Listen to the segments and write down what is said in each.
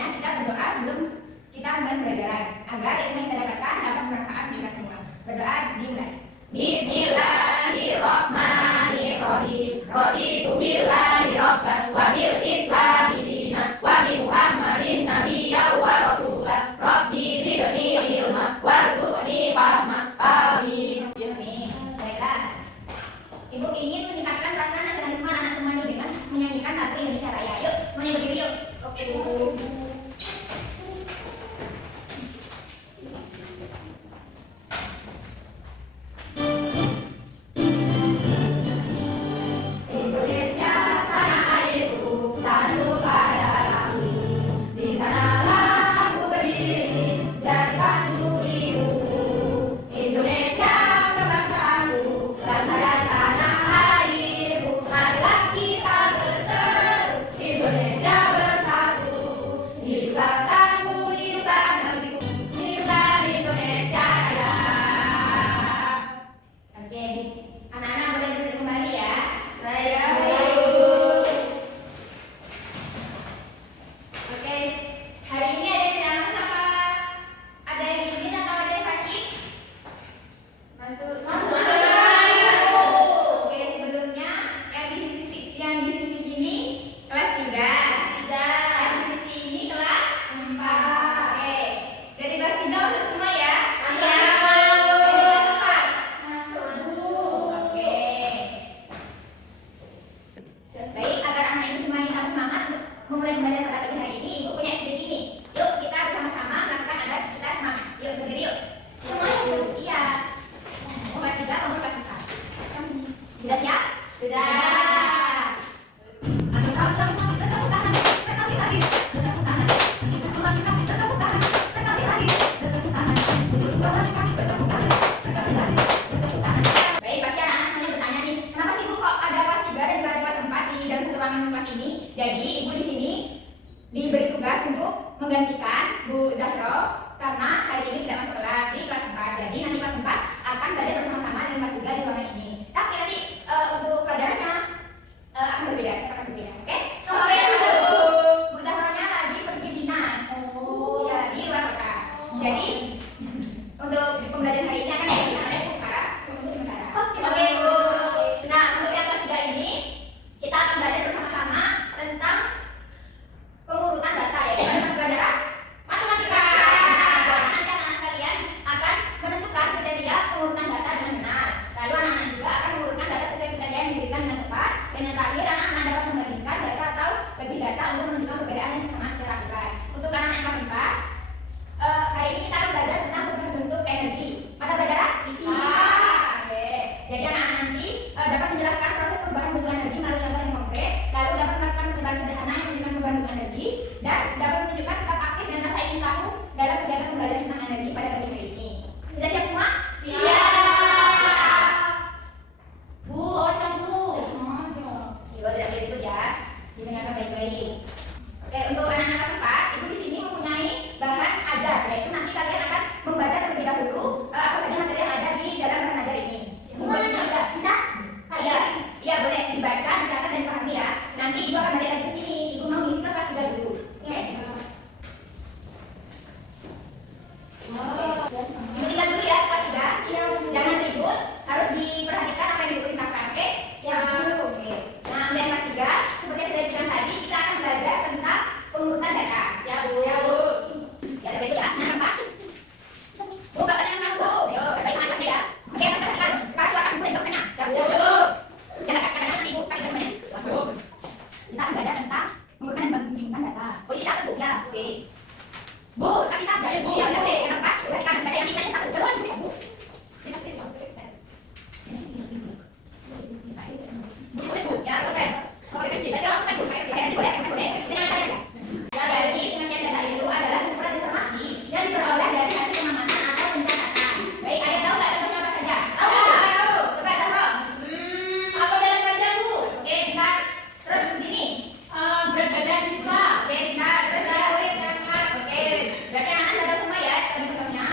pokoknya kita berdoa sebelum kita mulai pembelajaran agar ilmu yang kita dapatkan dapat bermanfaat bagi kita semua. Berdoa dimulai. Bismillahirrahmanirrahim. Raditu billahi rabban wa bil islami dinan wa bi Muhammadin nabiyyan wa rasulan. Rabbi zidni ilma warzuqni fahma. Amin. Baiklah. Ibu ingin meningkatkan rasa nasionalisme anak-anak semua ini dengan menyanyikan lagu Indonesia Raya. Yuk, semuanya berdiri yuk. Oke, Bu. Jadi Ibu di sini diberi tugas untuk menggantikan Bu Zahro karena hari ini tidak masuk kelas di kelas 4. Jadi nanti kelas 4 akan belajar bersama-sama dengan kelas 3 di ruangan ini. Tapi nanti untuk pelajarannya akan berbeda, oke? Oke, Bu Zahro-nya lagi pergi dinas. Ya, di luar kota. Jadi untuk pembelajaran hari ini akan dilakukan oleh Bu Farah untuk sementara. Oke, Bu. Nah, untuk yang kelas 3 ini kita akan belajar bersama-sama tentang pengurutan data, ya. Pada pelajaran matematika. Nanti anak-anak sekalian akan menentukan kriteria pengurutan data dengan benar. Lalu anak-anak juga akan mengurutkan data sesuai kriteria yang diberikan dengan tepat. Dan yang terakhir, anak-anak dapat membandingkan data atau lebih data untuk menentukan perbedaan yang sama secara akurat. Untuk anak-anak yang kelas 4, hari ini kita akan belajar tentang berbagai bentuk energi. Pada pelajaran IPA. Oke. Jadi anak-anak nanti dapat menjelaskan proses perubahan bentuk energi melalui contoh yang konkret. Lalu dapat melakukan percobaan sederhana yang menunjukkan perubahan bentuk energi dan dapat menunjukkan sikap aktif dan rasa ingin tahu dalam kegiatan pembelajaran tentang energi pada pagi hari ini. Sudah siap semua? Siap. Bu, Ocong, Bu. Ibu tidak ribut ya. Didengarkan baik-baik. Oke, untuk anak-anak kelas 4, Ibu di sini mempunyai bahan ajar, yaitu nanti kalian akan membaca terlebih dahulu apa saja materi yang ada di dalam bahan ajar ini. Bisa? Iya, boleh dibaca, dicatat dan dipahami ya. Nanti Ibu akan balik lagi ke sini. Ibu mau ngisi ke kelas 3 dulu. Oke? Ibu tinggal dulu ya kelas 3. Jangan ribut, harus diperhatikan apa yang Ibu perintahkan. Oke? Siap. Oke. Nah, untuk yang kelas 3, seperti yang sudah dibilang tadi, kita akan belajar tentang pengurutan data. Ya, Bu. Ya, seperti itu ya. Nah, Pak. Bu, bapaknya yang Bu. Yo, baik sama ya. Oke, perhatikan. Sekarang silakan Bu dokumennya. Ya, Bu. Kadang-kadang nanti Ibu kasih dokumennya. Kita akan belajar tentang pengurutan dan pembinaan data. Oh, ini apa Bu? Ya, oke. Bu, tadi kita belajar Bu. Ya, oke. Kenapa? Perhatikan, saya yang ini satu. Coba Bu, ya, Bu. Ya, oke. Oke, silakan Bu. Jadi, pengertian data itu adalah kumpulan informasi yang diperoleh dari hasil pengamatan atau pencatatan. Baik, ada yang tahu nggak contohnya apa saja? Tahu. Coba Zahro. Apa dalam pelajaran Bu? Oke, bentar. Terus begini. Berat badan siswa. Oke, bentar. Terus ya. Oke, berarti anak-anak sudah tahu semua ya contohnya.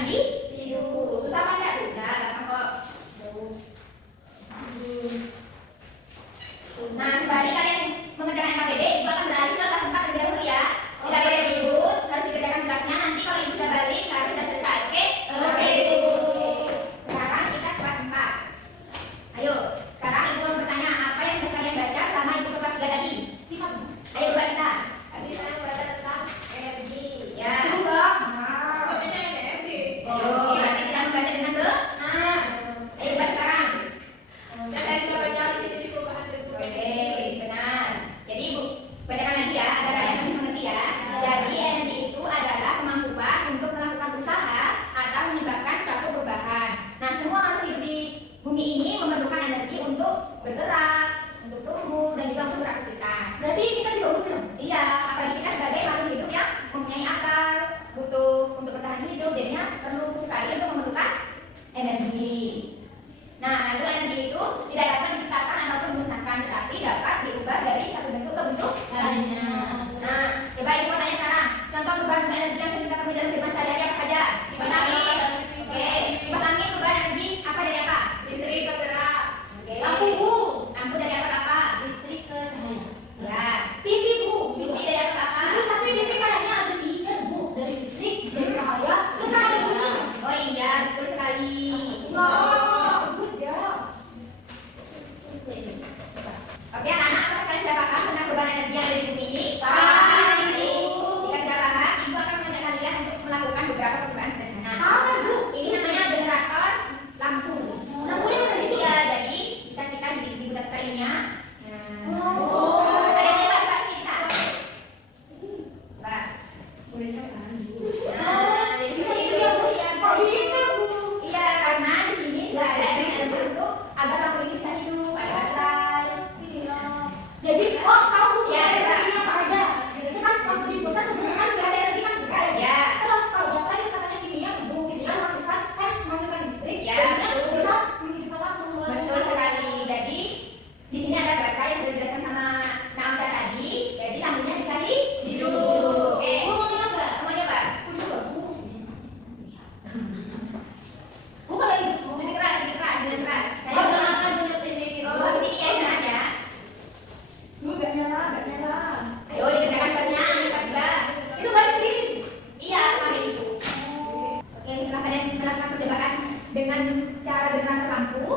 individu. Susah apa enggak? Sudah, gampang kok. Nah, sembari kalian mengerjakan KPD, ibu akan beralih ke kelas 4 terlebih dahulu ya. Tidak boleh ribut, harus dikerjakan tugasnya. Nanti kalau ibu sudah balik, harus sudah selesai. Oke? Oke, Bu. Sekarang kita kelas 4. Ayo, sekarang ibu bertanya apa yang sudah kalian baca selama ibu ke kelas 3 tadi? Ayo buat kita. Tadi saya baca tentang energi. Ya. Bacanya energi. Ayo, nanti kita membaca dengan benar. Ayo buat sekarang. Dan saya juga baca jadi perubahan bentuk Oke, energi. benar. Jadi ibu bacakan lagi ya, agar kalian bisa mengerti ya. Jadi energi itu adalah kemampuan untuk melakukan usaha atau menyebabkan suatu perubahan. Nah, semua makhluk hidup di bumi ini memerlukan energi untuk bergerak, untuk tumbuh, dan juga untuk beraktivitas. Berarti kita juga butuh. Iya, apalagi kita sebagai makhluk hidup yang mempunyai akal, butuh untuk bertahan hidup, jadinya perlu sekali untuk memerlukan energi. Nah, lalu energi itu tidak dapat diciptakan ataupun dimusnahkan, tetapi dapat diubah dari satu bentuk ke bentuk lainnya. Nah, coba ibu tanya sekarang, contoh perubahan energi yang sering kita temui dalam kehidupan sehari-hari apa saja? Kipas angin. Oke, kipas angin perubahan energi apa dari apa? Listrik ke gerak. Oke. Lampu, Bu. Lampu dari apa ke apa? Listrik ke cahaya. Ya. TV Bu. TV dari apa ke apa? Tapi TV kayaknya ada tiga Bu. Dari listrik, dari cahaya, terus kan ada bunyinya. Oh iya, betul sekali. Wow, good job. Oke, anak-anak, apakah kalian sudah paham tentang perubahan energi yang ada di bumi ini? Paham, Jadi, Bu. jika sudah paham, ibu akan mengajak kalian untuk melakukan beberapa perubahan sederhana. Apa Bu? Ini namanya generator lampu. Lampunya bisa hidup? Iya, jadi bisa kita dibuat ininya. Nah, Oh. ada yang coba coba sini kita. Coba. Nah, jadi bisa hidup ya Bu ya. Kok bisa Bu? Iya, karena di sini sudah ada elemen untuk agar lampu ini bisa hidup. Ada baterai. Iya. Jadi, oh tahu Bu, Iya, energinya apa aja? Itu kan waktu dibuat sebenarnya kan nggak ada energi kan enggak ya? Ya. Terus kalau baterai itu katanya kimia Bu, gitu kan masukkan listrik, Ya, jadinya betul. bisa menghidupkan lampu. Betul sekali. Jadi di sini ada baterai yang sudah dijelaskan sama Naamca tadi. Jadi lampunya bisa hidup. Oke. Bu, mau nyoba? Mau coba? Udah Bu. Bu kalau lebih keras, lebih keras, lebih keras. Saya menggunakan bentuk ini. Oh, di sini ya, jangan ya. Bu nggak nyala, nggak nyala. Ayo dikerjakan tugasnya, kita juga. Itu balik sendiri. Iya, pakai itu. Oke, setelah kalian melakukan percobaan dengan cara generator lampu,